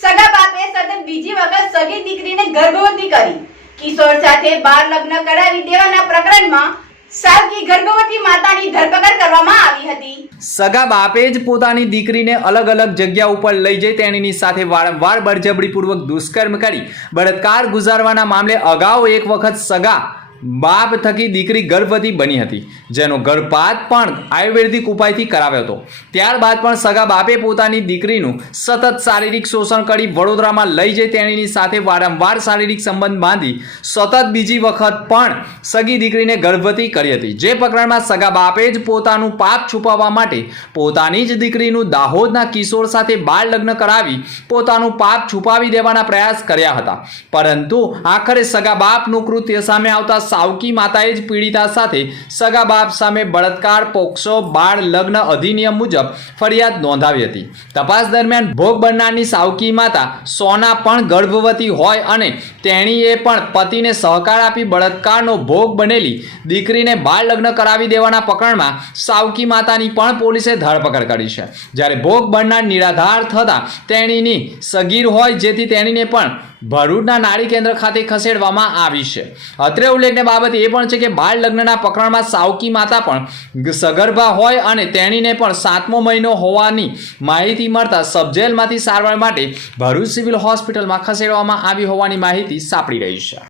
સગા બાપે સતત બીજી વખત સગી દીકરીને ગર્ભવતી કરી. કિશોર સાથે બાળ લગ્ન કરાવી દેવાના પ્રકરણમાં સાવકી ગર્ભવતી માતાની ધરપકડ કરવામાં આવી હતી. સગા બાપે જ પોતાની દીકરીને અલગ અલગ જગ્યા ઉપર લઈ જઈ તેણીની સાથે વારંવાર બળજબરીપૂર્વક દુષ્કર્મ કરી બળાત્કાર ગુજારવાના મામલે અગાઉ એક વખત સગા બાપ થકી દીકરી ગર્ભવતી બની હતી, જેનો ગર્ભપાત પણ આયુર્વેદિક ઉપાયથી કરાવ્યો હતો. ત્યારબાદ પણ સગા બાપે પોતાની દીકરીનું સતત શારીરિક શોષણ કરી વડોદરામાં લઈ જઈ તેણીની સાથે વારંવાર શારીરિક સંબંધ બાંધી સતત બીજી વખત પણ સગી દીકરીને ગર્ભવતી કરી હતી. જે પ્રકરણમાં સગા બાપે જ પોતાનું પાપ છુપાવવા માટે પોતાની જ દીકરીનું દાહોદના કિશોર સાથે બાળ લગ્ન કરાવી પોતાનું પાપ છુપાવી દેવાના પ્રયાસ કર્યા હતા. પરંતુ આખરે સગા બાપનું કૃત્ય સામે આવતા સાવકી માતાએ જ પીડિતા સાથે સગા બાપ સામે બળાત્કાર, પોક્સો, બાળ લગ્ન અધિનિયમ મુજબ ફરિયાદ નોંધાવી હતી. તપાસ દરમિયાન ભોગ બનનારની સાવકી માતા સોના પણ ગર્ભવતી હોય અને તેણીએ પણ પતિને સહકાર આપી બળાત્કારનો ભોગ બનેલી દીકરીને બાળ લગ્ન કરાવી દેવાના પ્રકરણમાં સાવકી માતાની પણ પોલીસે ધરપકડ કરી છે. જ્યારે ભોગ બનનાર નિરાધાર થતાં તેણીની સગીર હોય જેથી તેણીને પણ ભરૂચના નારી કેન્દ્ર ખાતે ખસેડવામાં આવી છે. અત્રે ઉલ્લેખનીય બાબત એ પણ છે કે બાળ લગ્નના પ્રકરણમાં સાવકી માતા પણ સગર્ભા હોય અને તેણીને પણ સાતમો મહિનો હોવાની માહિતી મળતા સબજેલમાંથી સારવાર માટે ભરૂચ સિવિલ હોસ્પિટલમાં ખસેડવામાં આવી હોવાની માહિતી સાંપડી રહી છે.